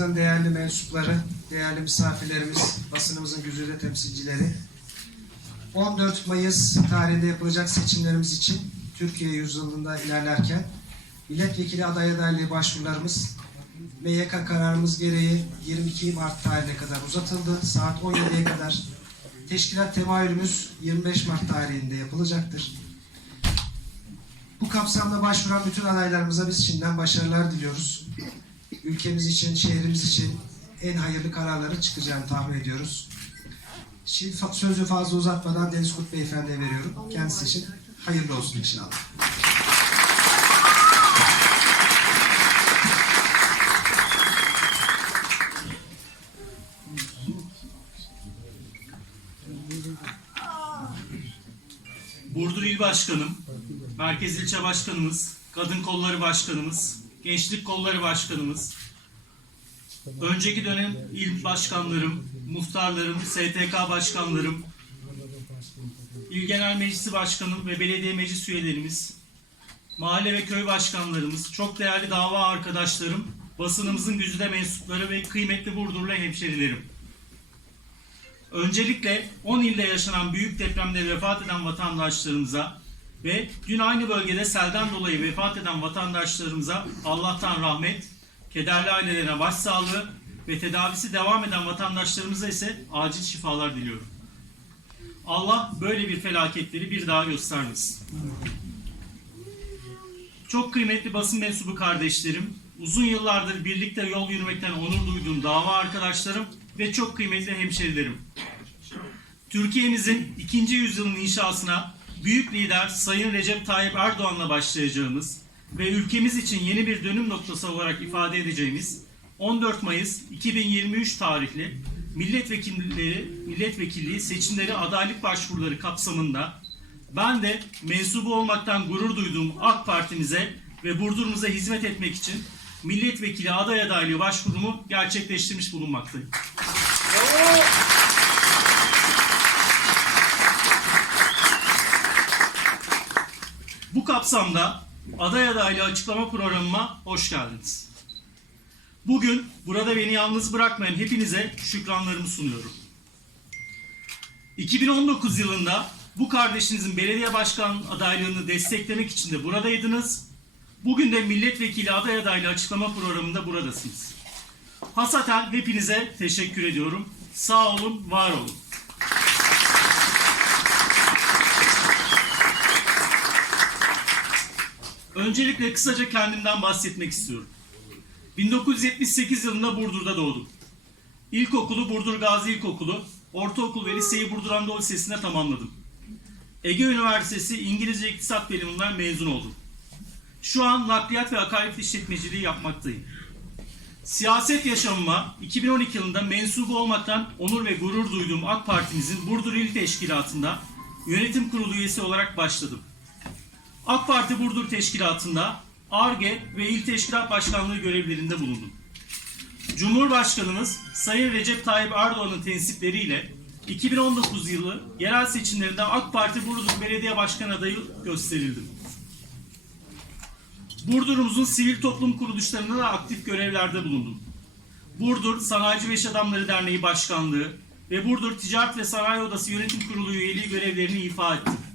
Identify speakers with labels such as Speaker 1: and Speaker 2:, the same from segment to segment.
Speaker 1: Değerli mensupları, değerli misafirlerimiz, basınımızın güzide temsilcileri. 14 Mayıs tarihinde yapılacak seçimlerimiz için Türkiye yüzyılında ilerlerken milletvekili aday adaylığı başvurularımız MYK kararımız gereği 22 Mart tarihine kadar uzatıldı. Saat 17'ye kadar teşkilat temayülümüz 25 Mart tarihinde yapılacaktır. Bu kapsamda başvuran bütün adaylarımıza biz şimdiden başarılar diliyoruz. Ülkemiz için, şehrimiz için en hayırlı kararları çıkacağını tahmin ediyoruz. Şimdi sözü fazla uzatmadan Deniz Kurt Beyefendi'ye veriyorum. Kendisi için hayırlı olsun inşallah.
Speaker 2: Burdur İl Başkanım, Merkez İlçe Başkanımız, Kadın Kolları Başkanımız, Gençlik Kolları Başkanımız, önceki dönem il başkanlarım, muhtarlarım, STK başkanlarım, İl Genel Meclisi Başkanım ve belediye meclis üyelerimiz, mahalle ve köy başkanlarımız, çok değerli dava arkadaşlarım, basınımızın güzide mensupları ve kıymetli Burdurlu hemşerilerim. Öncelikle 10 ilde yaşanan büyük depremde vefat eden vatandaşlarımıza ve dün aynı bölgede selden dolayı vefat eden vatandaşlarımıza Allah'tan rahmet, kederli ailelerine başsağlığı ve tedavisi devam eden vatandaşlarımıza ise acil şifalar diliyorum. Allah böyle bir felaketleri bir daha göstermesin. Çok kıymetli basın mensubu kardeşlerim, uzun yıllardır birlikte yol yürümekten onur duyduğum dava arkadaşlarım ve çok kıymetli hemşerilerim. Türkiye'mizin ikinci yüzyılın inşasına büyük lider Sayın Recep Tayyip Erdoğan'la başlayacağımız ve ülkemiz için yeni bir dönüm noktası olarak ifade edeceğimiz 14 Mayıs 2023 tarihli milletvekilleri milletvekilliği seçimleri adaylık başvuruları kapsamında ben de mensubu olmaktan gurur duyduğum AK Parti'mize ve Burdur'umuza hizmet etmek için milletvekili aday adaylığı başvurumu gerçekleştirmiş bulunmaktayım. Bu kapsamda aday adaylığı açıklama programıma hoş geldiniz. Bugün burada beni yalnız bırakmayan hepinize şükranlarımı sunuyorum. 2019 yılında bu kardeşinizin belediye başkan adaylığını desteklemek için de buradaydınız. Bugün de milletvekili aday adaylığı açıklama programında buradasınız. Hasaten hepinize teşekkür ediyorum. Sağ olun, var olun. Öncelikle kısaca kendimden bahsetmek istiyorum. 1978 yılında Burdur'da doğdum. İlkokulu Burdur Gazi İlkokulu, ortaokul ve liseyi Burdur Anadolu Lisesi'nde tamamladım. Ege Üniversitesi İngilizce İktisat Bölümünden mezun oldum. Şu an nakliyat ve akaryakıt işletmeciliği yapmaktayım. Siyaset yaşamıma 2012 yılında mensubu olmaktan onur ve gurur duyduğum AK Parti'mizin Burdur İl Teşkilatı'nda yönetim kurulu üyesi olarak başladım. AK Parti Burdur Teşkilatı'nda ARGE ve İl Teşkilat Başkanlığı görevlerinde bulundum. Cumhurbaşkanımız Sayın Recep Tayyip Erdoğan'ın tensipleriyle 2019 yılı yerel seçimlerinde AK Parti Burdur Belediye Başkan adayı gösterildim. Burdur'umuzun sivil toplum kuruluşlarında da aktif görevlerde bulundum. Burdur Sanayici ve İş Adamları Derneği Başkanlığı ve Burdur Ticaret ve Sanayi Odası Yönetim Kurulu üyeliği görevlerini ifa ettim.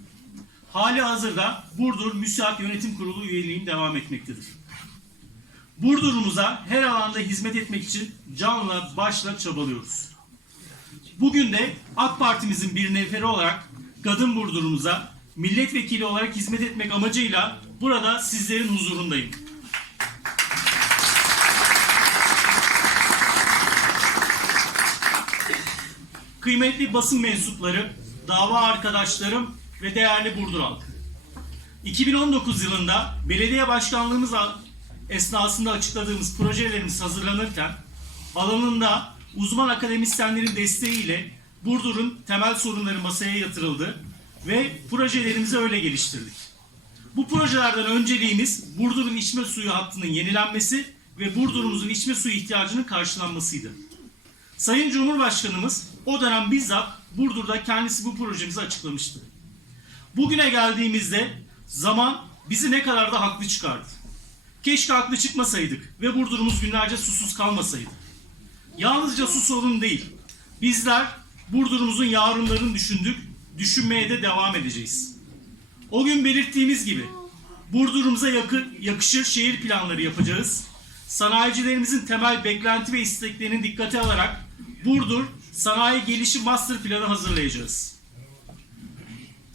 Speaker 2: Hali hazırda Burdur Müsiat Yönetim Kurulu üyeliğim devam etmektedir. Burdur'umuza her alanda hizmet etmek için canla başla çabalıyoruz. Bugün de AK Parti'mizin bir neferi olarak Kadın Burdur'umuza milletvekili olarak hizmet etmek amacıyla burada sizlerin huzurundayım. Kıymetli basın mensupları, dava arkadaşlarım ve değerli Burdur halkı. 2019 yılında belediye başkanlığımız esnasında açıkladığımız projelerimiz hazırlanırken alanında uzman akademisyenlerin desteğiyle Burdur'un temel sorunları masaya yatırıldı ve projelerimizi öyle geliştirdik. Bu projelerden önceliğimiz Burdur'un içme suyu hattının yenilenmesi ve Burdur'umuzun içme suyu ihtiyacının karşılanmasıydı. Sayın Cumhurbaşkanımız o dönem bizzat Burdur'da kendisi bu projemizi açıklamıştı. Bugüne geldiğimizde zaman bizi ne kadar da haklı çıkardı. Keşke haklı çıkmasaydık ve Burdur'umuz günlerce susuz kalmasaydı. Yalnızca su sorunu değil. Bizler Burdur'umuzun yarınlarını düşündük, düşünmeye de devam edeceğiz. O gün belirttiğimiz gibi Burdur'umuza yakı- yakışır şehir planları yapacağız. Sanayicilerimizin temel beklenti ve isteklerini dikkate alarak Burdur Sanayi Gelişim Master Planı hazırlayacağız.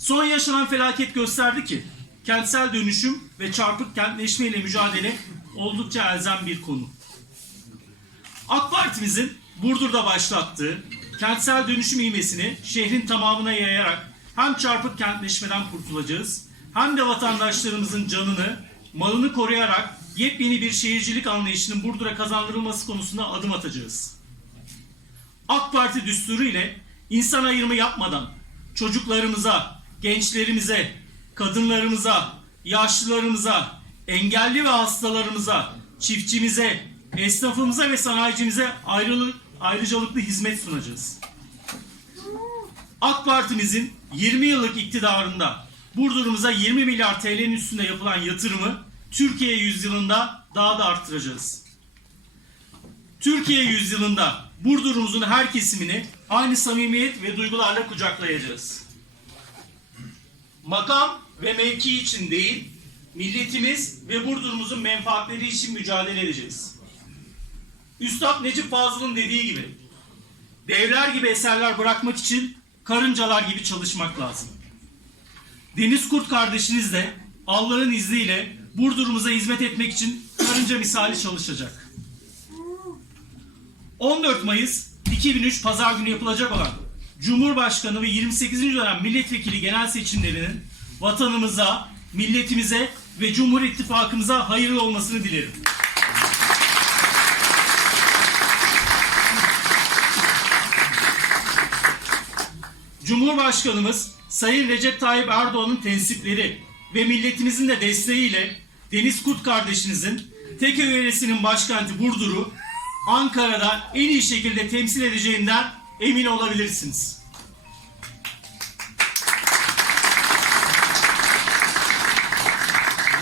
Speaker 2: Son yaşanan felaket gösterdi ki kentsel dönüşüm ve çarpık kentleşme ile mücadele oldukça elzem bir konu. AK Parti'mizin Burdur'da başlattığı kentsel dönüşüm ivmesini şehrin tamamına yayarak hem çarpık kentleşmeden kurtulacağız hem de vatandaşlarımızın canını, malını koruyarak yepyeni bir şehircilik anlayışının Burdur'a kazandırılması konusunda adım atacağız. AK Parti düsturu ile insan ayrımı yapmadan çocuklarımıza, gençlerimize, kadınlarımıza, yaşlılarımıza, engelli ve hastalarımıza, çiftçimize, esnafımıza ve sanayicimize ayrılı, ayrıcalıklı hizmet sunacağız. AK Parti'mizin 20 yıllık iktidarında Burdur'umuza 20 milyar TL'nin üstünde yapılan yatırımı Türkiye yüzyılında daha da arttıracağız. Türkiye yüzyılında Burdur'umuzun her kesimini aynı samimiyet ve duygularla kucaklayacağız. Makam ve mevki için değil, milletimiz ve Burdur'umuzun menfaatleri için mücadele edeceğiz. Üstad Necip Fazıl'ın dediği gibi, devler gibi eserler bırakmak için karıncalar gibi çalışmak lazım. Deniz Kurt kardeşiniz de Allah'ın izniyle Burdur'umuza hizmet etmek için karınca misali çalışacak. 14 Mayıs 2003 Pazar günü yapılacak olan Cumhurbaşkanı ve 28. dönem milletvekili genel seçimlerinin vatanımıza, milletimize ve Cumhur İttifakımıza hayırlı olmasını dilerim. Cumhurbaşkanımız Sayın Recep Tayyip Erdoğan'ın tensipleri ve milletimizin de desteğiyle Deniz Kurt kardeşinizin TEKE üyesinin başkenti Burdur'u Ankara'da en iyi şekilde temsil edeceğinden emin olabilirsiniz.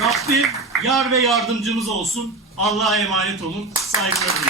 Speaker 2: Rabbim yar ve yardımcımız olsun. Allah'a emanet olun. Saygılarımla.